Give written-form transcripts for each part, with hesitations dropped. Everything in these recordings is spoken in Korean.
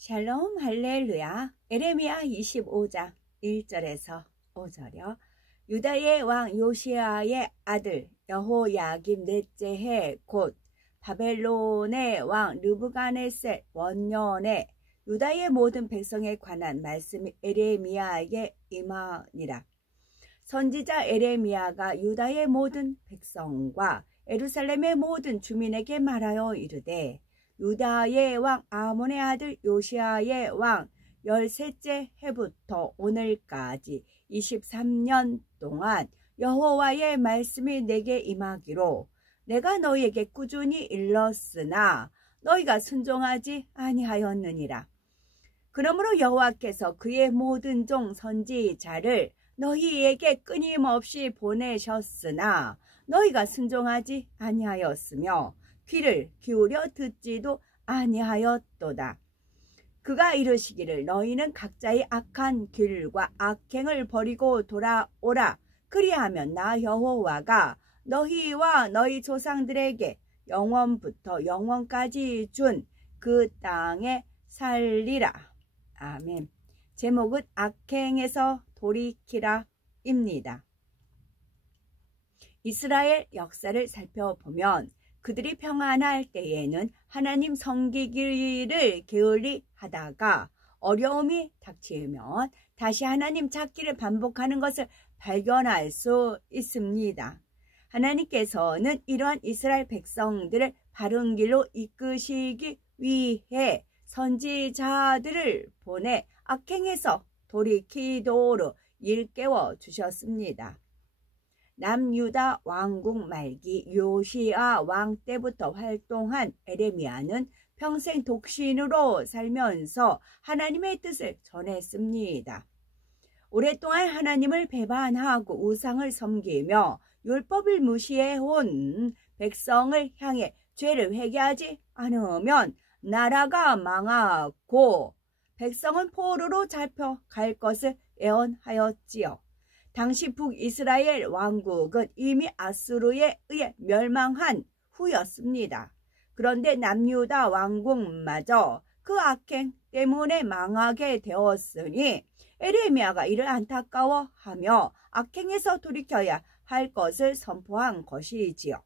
샬롬 할렐루야. 에레미야 25장 1절에서 5절이요. 유다의 왕 요시아의 아들 여호야김 넷째 해 곧 바벨론의 왕 르브가네셀 원년에 유다의 모든 백성에 관한 말씀이 에레미야에게 임하니라. 선지자 에레미야가 유다의 모든 백성과 예루살렘의 모든 주민에게 말하여 이르되, 유다의 왕 아몬의 아들 요시아의 왕 13째 해부터 오늘까지 23년 동안 여호와의 말씀이 내게 임하기로 내가 너희에게 꾸준히 일렀으나 너희가 순종하지 아니하였느니라. 그러므로 여호와께서 그의 모든 종 선지자를 너희에게 끊임없이 보내셨으나 너희가 순종하지 아니하였으며 귀를 기울여 듣지도 아니하였도다. 그가 이르시기를 너희는 각자의 악한 길과 악행을 버리고 돌아오라. 그리하면 나 여호와가 너희와 너희 조상들에게 영원부터 영원까지 준 그 땅에 살리라. 아멘. 제목은 악행에서 돌이키라 입니다. 이스라엘 역사를 살펴보면 그들이 평안할 때에는 하나님 섬기기를 게을리 하다가 어려움이 닥치면 다시 하나님 찾기를 반복하는 것을 발견할 수 있습니다. 하나님께서는 이러한 이스라엘 백성들을 바른 길로 이끄시기 위해 선지자들을 보내 악행에서 돌이키도록 일깨워 주셨습니다. 남유다 왕국 말기 요시아 왕 때부터 활동한 에레미야는 평생 독신으로 살면서 하나님의 뜻을 전했습니다. 오랫동안 하나님을 배반하고 우상을 섬기며 율법을 무시해온 백성을 향해 죄를 회개하지 않으면 나라가 망하고 백성은 포로로 잡혀갈 것을 예언하였지요. 당시 북이스라엘 왕국은 이미 아수르에 의해 멸망한 후였습니다. 그런데 남유다 왕국마저 그 악행 때문에 망하게 되었으니 에레미야가 이를 안타까워하며 악행에서 돌이켜야 할 것을 선포한 것이지요.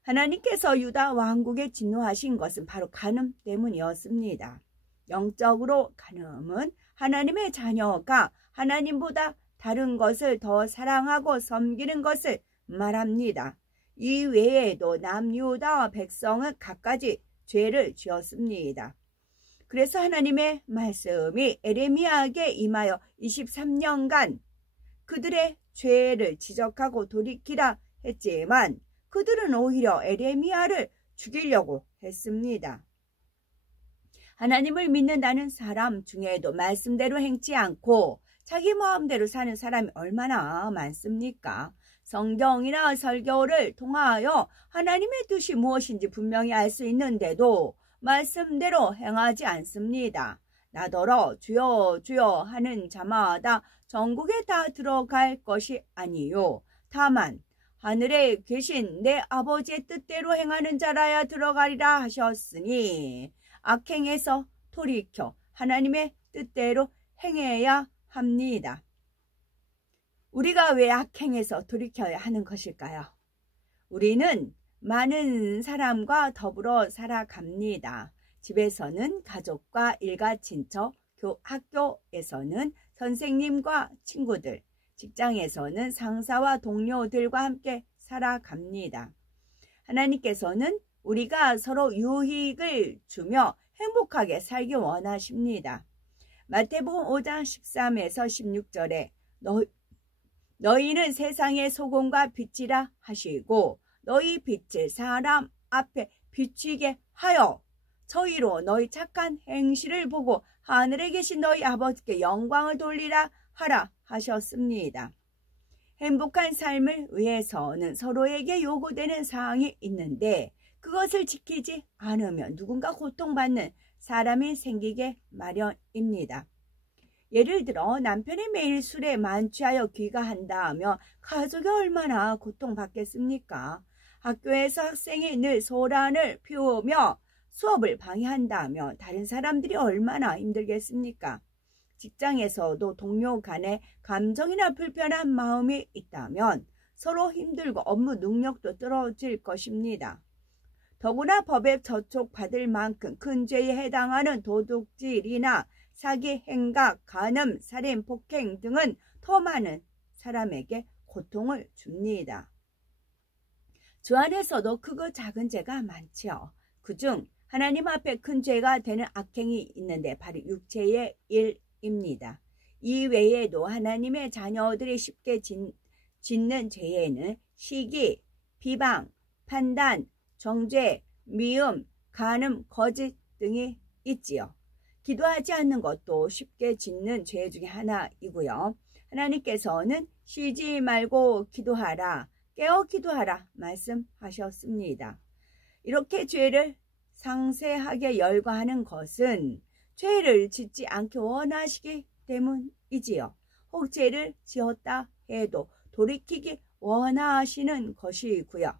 하나님께서 유다 왕국에 진노하신 것은 바로 간음 때문이었습니다. 영적으로 간음은 하나님의 자녀가 하나님보다 다른 것을 더 사랑하고 섬기는 것을 말합니다. 이 외에도 남유다 백성은 갖가지 죄를 지었습니다. 그래서 하나님의 말씀이 에레미야에게 임하여 23년간 그들의 죄를 지적하고 돌이키라 했지만 그들은 오히려 에레미야를 죽이려고 했습니다. 하나님을 믿는다는 사람 중에도 말씀대로 행치 않고 자기 마음대로 사는 사람이 얼마나 많습니까? 성경이나 설교를 통하여 하나님의 뜻이 무엇인지 분명히 알 수 있는데도 말씀대로 행하지 않습니다. 나더러 주여 주여 하는 자마다 전국에 다 들어갈 것이 아니요 다만 하늘에 계신 내 아버지의 뜻대로 행하는 자라야 들어가리라 하셨으니 악행에서 돌이켜 하나님의 뜻대로 행해야 합니다. 우리가 왜 악행에서 돌이켜야 하는 것일까요? 우리는 많은 사람과 더불어 살아갑니다. 집에서는 가족과 일가 친척, 학교에서는 선생님과 친구들, 직장에서는 상사와 동료들과 함께 살아갑니다. 하나님께서는 우리가 서로 유익을 주며 행복하게 살기 원하십니다. 마태복음 5장 13에서 16절에 너희는 세상의 소금과 빛이라 하시고 너희 빛을 사람 앞에 비추게 하여 저희로 너희 착한 행실을 보고 하늘에 계신 너희 아버지께 영광을 돌리라 하라 하셨습니다. 행복한 삶을 위해서는 서로에게 요구되는 사항이 있는데 그것을 지키지 않으면 누군가 고통받는 사람이 생기게 마련입니다. 예를 들어 남편이 매일 술에 만취하여 귀가한다 하면 가족이 얼마나 고통받겠습니까? 학교에서 학생이 늘 소란을 피우며 수업을 방해한다면 다른 사람들이 얼마나 힘들겠습니까? 직장에서도 동료 간에 감정이나 불편한 마음이 있다면 서로 힘들고 업무 능력도 떨어질 것입니다. 더구나 법에 저촉받을 만큼 큰 죄에 해당하는 도둑질이나 사기, 행각, 간음, 살인, 폭행 등은 더 많은 사람에게 고통을 줍니다. 주 안에서도 크고 작은 죄가 많지요. 그중 하나님 앞에 큰 죄가 되는 악행이 있는데 바로 육체의 일입니다. 이 외에도 하나님의 자녀들이 쉽게 짓는 죄에는 시기, 비방, 판단, 정죄, 미움, 간음, 거짓 등이 있지요. 기도하지 않는 것도 쉽게 짓는 죄 중에 하나이고요. 하나님께서는 쉬지 말고 기도하라, 깨어 기도하라 말씀하셨습니다. 이렇게 죄를 상세하게 열거하는 것은 죄를 짓지 않게 원하시기 때문이지요. 혹 죄를 지었다 해도 돌이키기 원하시는 것이고요.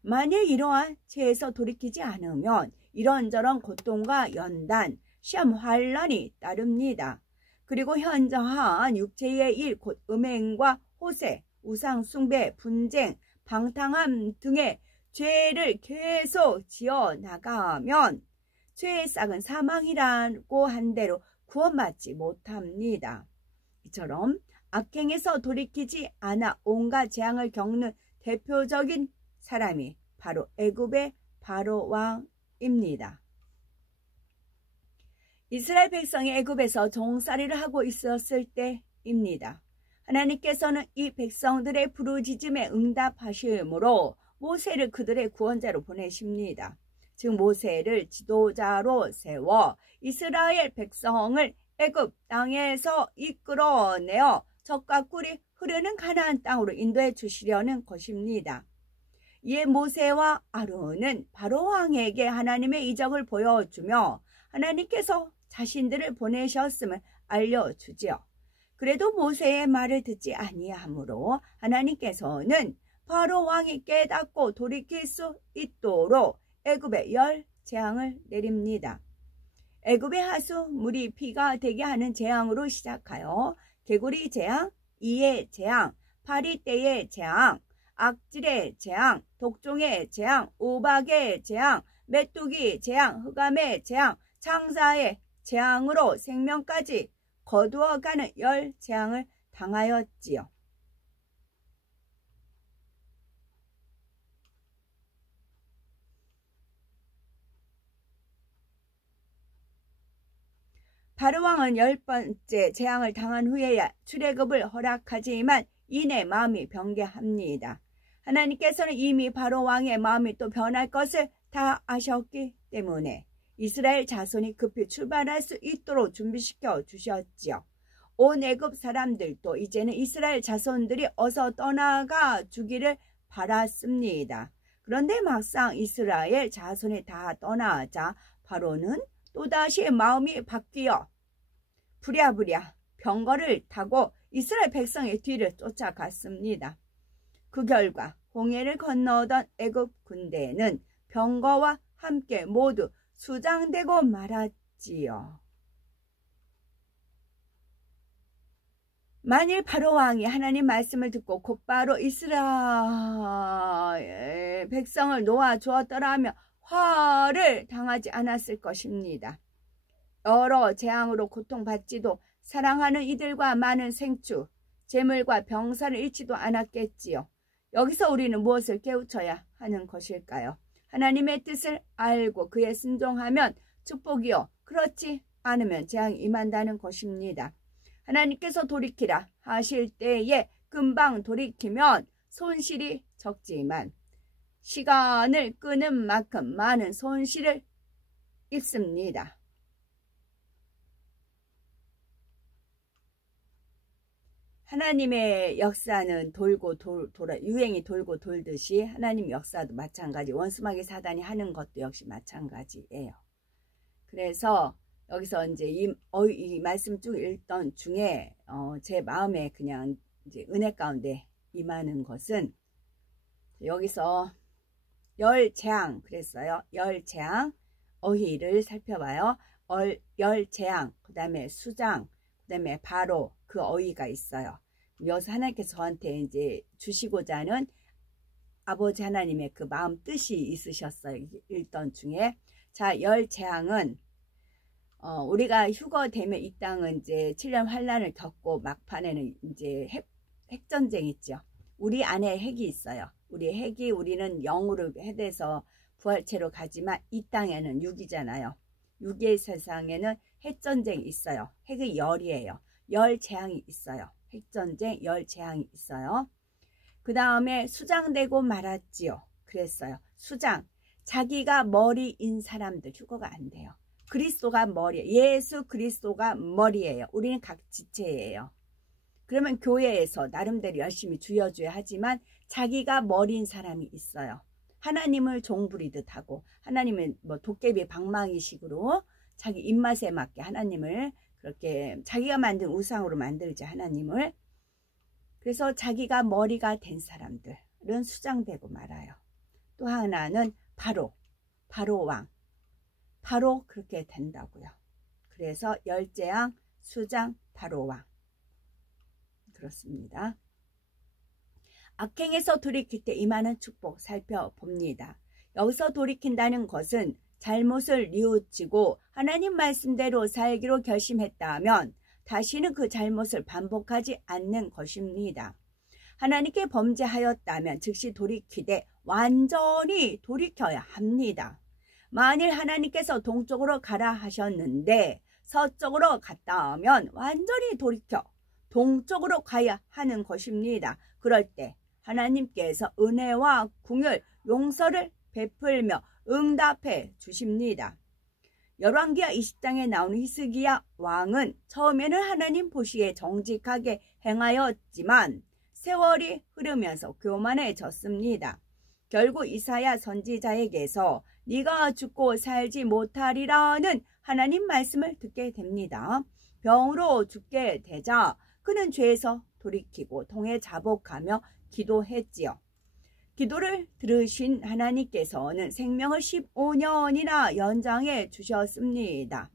만일 이러한 죄에서 돌이키지 않으면 이런저런 고통과 연단, 시험, 환란이 따릅니다. 그리고 현저한 육체의 일, 곧 음행과 호세, 우상 숭배, 분쟁, 방탕함 등의 죄를 계속 지어 나가면 죄의 싹은 사망이라고 한 대로 구원받지 못합니다. 이처럼 악행에서 돌이키지 않아 온갖 재앙을 겪는 대표적인 사람이 바로 애굽의 바로 왕입니다. 이스라엘 백성이 애굽에서 종살이를 하고 있었을 때입니다. 하나님께서는 이 백성들의 부르짖음에 응답하심으로 모세를 그들의 구원자로 보내십니다. 즉 모세를 지도자로 세워 이스라엘 백성을 애굽 땅에서 이끌어내어 젖과 꿀이 흐르는 가나안 땅으로 인도해 주시려는 것입니다. 이에 모세와 아론은 바로 왕에게 하나님의 이적을 보여주며 하나님께서 자신들을 보내셨음을 알려주지요. 그래도 모세의 말을 듣지 아니하므로 하나님께서는 바로 왕이 깨닫고 돌이킬 수 있도록 애굽에 열 재앙을 내립니다. 애굽의 하수 물이 피가 되게 하는 재앙으로 시작하여 개구리 재앙, 이의 재앙, 파리떼의 재앙, 악질의 재앙, 독종의 재앙, 우박의 재앙, 메뚜기 재앙, 흑암의 재앙, 창사의 재앙으로 생명까지 거두어가는 열 재앙을 당하였지요. 바로왕은 10번째 재앙을 당한 후에야 출애굽을 허락하지만 이내 마음이 변개합니다. 하나님께서는 이미 바로왕의 마음이 또 변할 것을 다 아셨기 때문에 이스라엘 자손이 급히 출발할 수 있도록 준비시켜 주셨지요. 온 애굽 사람들도 이제는 이스라엘 자손들이 어서 떠나가 주기를 바랐습니다. 그런데 막상 이스라엘 자손이 다 떠나자 바로는 또다시 마음이 바뀌어 부랴부랴 병거를 타고 이스라엘 백성의 뒤를 쫓아갔습니다. 그 결과 홍해를 건너던 애굽 군대는 병거와 함께 모두 수장되고 말았지요. 만일 바로왕이 하나님 말씀을 듣고 곧바로 이스라엘 백성을 놓아주었더라면 화를 당하지 않았을 것입니다. 여러 재앙으로 고통받지도 사랑하는 이들과 많은 생축, 재물과 병사를 잃지도 않았겠지요. 여기서 우리는 무엇을 깨우쳐야 하는 것일까요? 하나님의 뜻을 알고 그에 순종하면 축복이요. 그렇지 않으면 재앙이 임한다는 것입니다. 하나님께서 돌이키라 하실 때에 금방 돌이키면 손실이 적지만 시간을 끄는 만큼 많은 손실을 입습니다. 하나님의 역사는 돌고 돌아 유행이 돌고 돌듯이 하나님 역사도 마찬가지, 원수마귀 사단이 하는 것도 역시 마찬가지예요. 그래서 여기서 이제 이 말씀 쭉 읽던 중에 제 마음에 그냥 이제 은혜 가운데 임하는 것은 여기서 열 재앙 그랬어요. 열 재앙, 어휘를 살펴봐요. 열재앙, 그 다음에 수장, 그 다음에 바로 그 어휘가 있어요. 여기서 하나님께서 저한테 이제 주시고자 하는 아버지 하나님의 그 마음 뜻이 있으셨어요. 읽던 중에. 자, 열재앙은 우리가 휴거되면 이 땅은 이제 7년 환란을 겪고 막판에는 이제 핵전쟁 있죠. 우리 안에 핵이 있어요. 우리는 영으로 해대서 부활체로 가지만 이 땅에는 육이잖아요. 육의 세상에는 핵전쟁이 있어요. 핵의 열이에요. 열재앙이 있어요. 핵전쟁, 열재앙이 있어요. 그 다음에 수장되고 말았지요. 그랬어요. 수장, 자기가 머리인 사람들 휴거가 안 돼요. 그리스도가 머리, 예수 그리스도가 머리예요. 우리는 각 지체예요. 그러면 교회에서 나름대로 열심히 주여줘야 하지만 자기가 머리인 사람이 있어요. 하나님을 종부리듯 하고 하나님은 뭐 도깨비 방망이식으로 자기 입맛에 맞게 하나님을 그렇게 자기가 만든 우상으로 만들지 하나님을. 그래서 자기가 머리가 된 사람들은 수장되고 말아요. 또 하나는 바로 왕. 바로 그렇게 된다고요. 그래서 열재앙, 수장, 바로 왕. 그렇습니다. 악행에서 돌이킬 때 임하는 축복 살펴봅니다. 여기서 돌이킨다는 것은 잘못을 뉘우치고 하나님 말씀대로 살기로 결심했다면 다시는 그 잘못을 반복하지 않는 것입니다. 하나님께 범죄하였다면 즉시 돌이키되 완전히 돌이켜야 합니다. 만일 하나님께서 동쪽으로 가라 하셨는데 서쪽으로 갔다 하면 완전히 돌이켜 동쪽으로 가야 하는 것입니다. 그럴 때 하나님께서 은혜와 긍휼, 용서를 베풀며 응답해 주십니다. 열왕기하 20장에 나오는 히스기야 왕은 처음에는 하나님 보시기에 정직하게 행하였지만 세월이 흐르면서 교만해졌습니다. 결국 이사야 선지자에게서 네가 죽고 살지 못하리라는 하나님 말씀을 듣게 됩니다. 병으로 죽게 되자 그는 죄에서 돌이키고 통에 자복하며 기도했지요. 기도를 들으신 하나님께서는 생명을 15년이나 연장해 주셨습니다.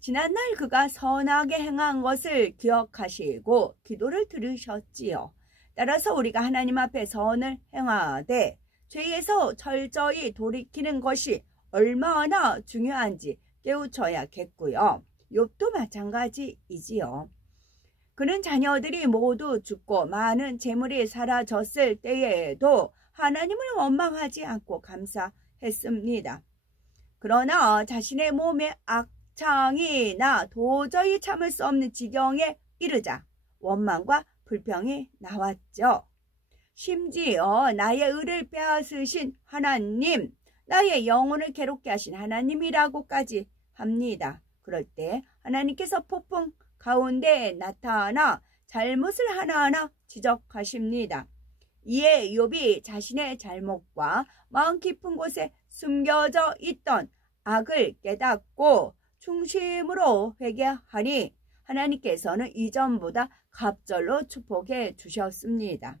지난날 그가 선하게 행한 것을 기억하시고 기도를 들으셨지요. 따라서 우리가 하나님 앞에 선을 행하되 죄에서 철저히 돌이키는 것이 얼마나 중요한지 깨우쳐야겠고요. 욥도 마찬가지이지요. 그는 자녀들이 모두 죽고 많은 재물이 사라졌을 때에도 하나님을 원망하지 않고 감사했습니다. 그러나 자신의 몸에 악창이 나 도저히 참을 수 없는 지경에 이르자 원망과 불평이 나왔죠. 심지어 나의 의를 빼앗으신 하나님, 나의 영혼을 괴롭게 하신 하나님이라고까지 합니다. 그럴 때 하나님께서 폭풍 가운데 나타나 잘못을 하나하나 지적하십니다. 이에 욥이 자신의 잘못과 마음 깊은 곳에 숨겨져 있던 악을 깨닫고 중심으로 회개하니 하나님께서는 이전보다 갑절로 축복해 주셨습니다.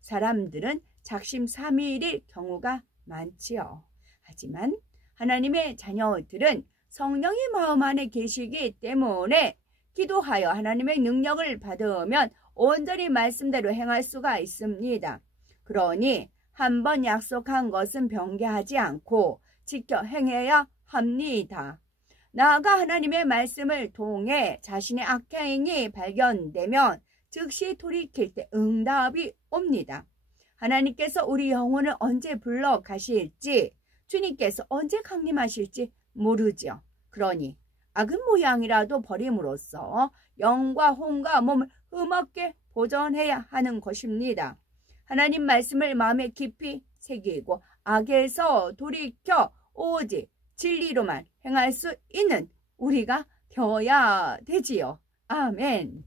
사람들은 작심삼일일 경우가 많지요. 하지만 하나님의 자녀들은 성령이 마음 안에 계시기 때문에 기도하여 하나님의 능력을 받으면 온전히 말씀대로 행할 수가 있습니다. 그러니 한번 약속한 것은 변개하지 않고 지켜 행해야 합니다. 나아가 하나님의 말씀을 통해 자신의 악행이 발견되면 즉시 돌이킬 때 응답이 옵니다. 하나님께서 우리 영혼을 언제 불러 가실지, 주님께서 언제 강림하실지 모르죠. 그러니 악은 모양이라도 버림으로써 영과 혼과 몸을 흠없게 보존해야 하는 것입니다. 하나님 말씀을 마음에 깊이 새기고 악에서 돌이켜 오직 진리로만 행할 수 있는 우리가 되어야 되지요. 아멘.